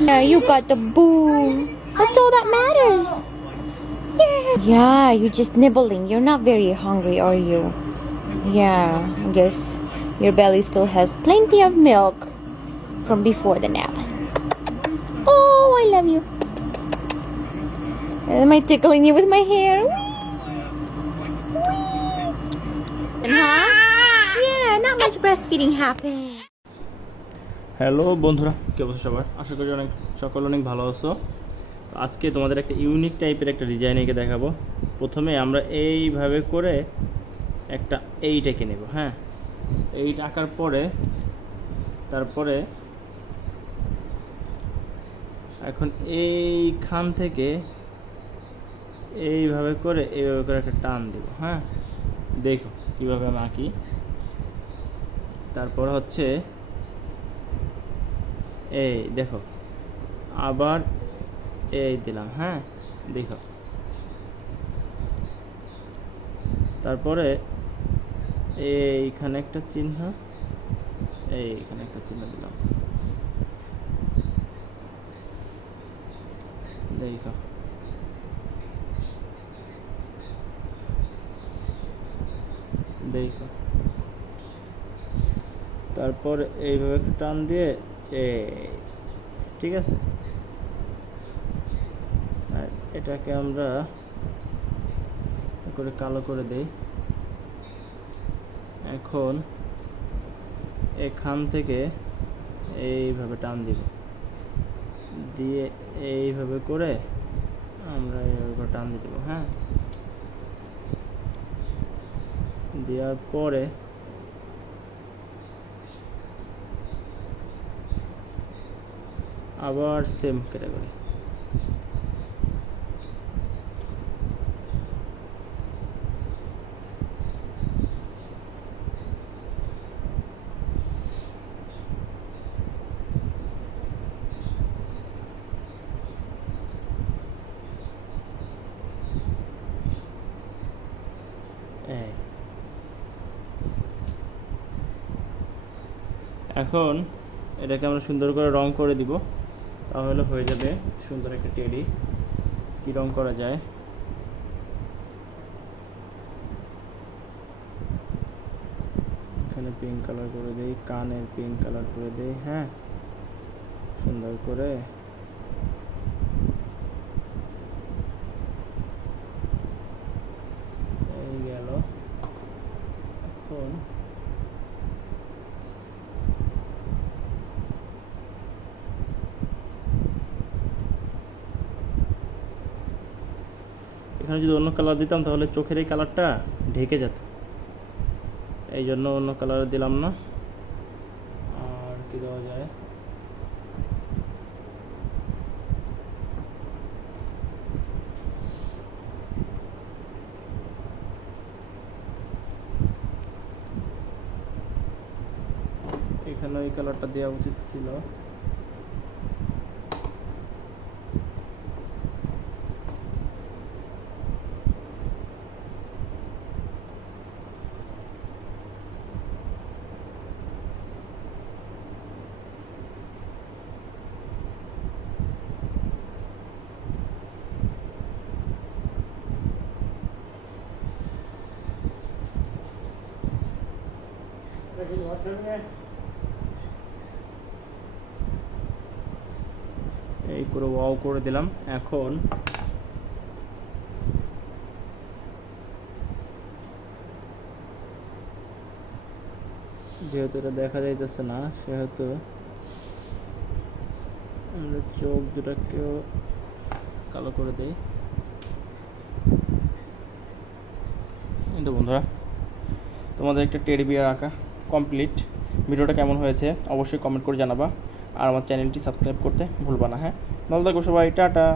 Yeah, you got the boo. That's all that matters. Yeah, you're just nibbling. You're not very hungry, are you? Yeah, I guess your belly still has plenty of milk from before the nap. Oh, I love you. Am I tickling you with my hair? Huh? Yeah, not much breastfeeding happened. Hello বন্ধুরা, কি অবস্থা সবার? আশা করি সকল অনেক ভালো আছো। তো আজকে তোমাদের একটা ইউনিক টাইপের একটা ডিজাইন এঁকে দেখাবো। প্রথমে আমরা এইভাবে করে একটা এইট এঁকে নেব। হ্যাঁ, এইট আঁকার পরে তারপরে এখন এইখান থেকে এইভাবে করে একটা টান দেব। হ্যাঁ, দেখো কীভাবে আমি আঁকি। তারপর হচ্ছে এই দেখো, আবার এই দিলাম। হ্যাঁ, দেখো, তারপরে এইখানে একটা চিহ্ন, এইখানে একটা চিহ্ন দিলাম। দেখো, দেখো, তারপর এইভাবে একটা টান দিয়ে ঠিক আছে। আর এটাকে আমরা করে কালো করে দেই। এখন এখান থেকে এইভাবে টান দিব, দিয়ে এইভাবে করে আমরা এইভাবে করে টান দিয়ে দেবো। হ্যাঁ, দেওয়ার পরে আবার সেম ক্যাটাগরি। এখন এটাকে আমরা সুন্দর করে রং করে দিব, তাহলে হয়ে যাবে সুন্দর একটা টেডি। কি রং করা যায়? এখানে পিঙ্ক কালার করে দেই, কানের পিঙ্ক কালার করে দেই। হ্যাঁ, সুন্দর করে এই গেল। এখন এখানে যদি অন্য কালার দিতাম তাহলে চোখের এই কালারটা ঢেকে যেত, এই জন্য অন্য কালার দিলাম না। আর কি দেওয়া যায়? এখানে ওই কালারটা দেওয়া উচিত ছিল। এই করে ওয়াও করে দিলাম। এখন যেহেতু এটা দেখা যাইতেছে না, সেহেতু আমরা চোখ দুটাকেও কালো করে দেই। কিন্তু বন্ধুরা, তোমাদের একটা টেডি বিয়ার আঁকা কমপ্লিট। ভিডিওটা কেমন হয়েছে অবশ্যই কমেন্ট করে জানাবা, আর আমার চ্যানেলটি সাবস্ক্রাইব করতে ভুলবা না। হ্যাঁ, ভালো থাকো সবাই, টাটা।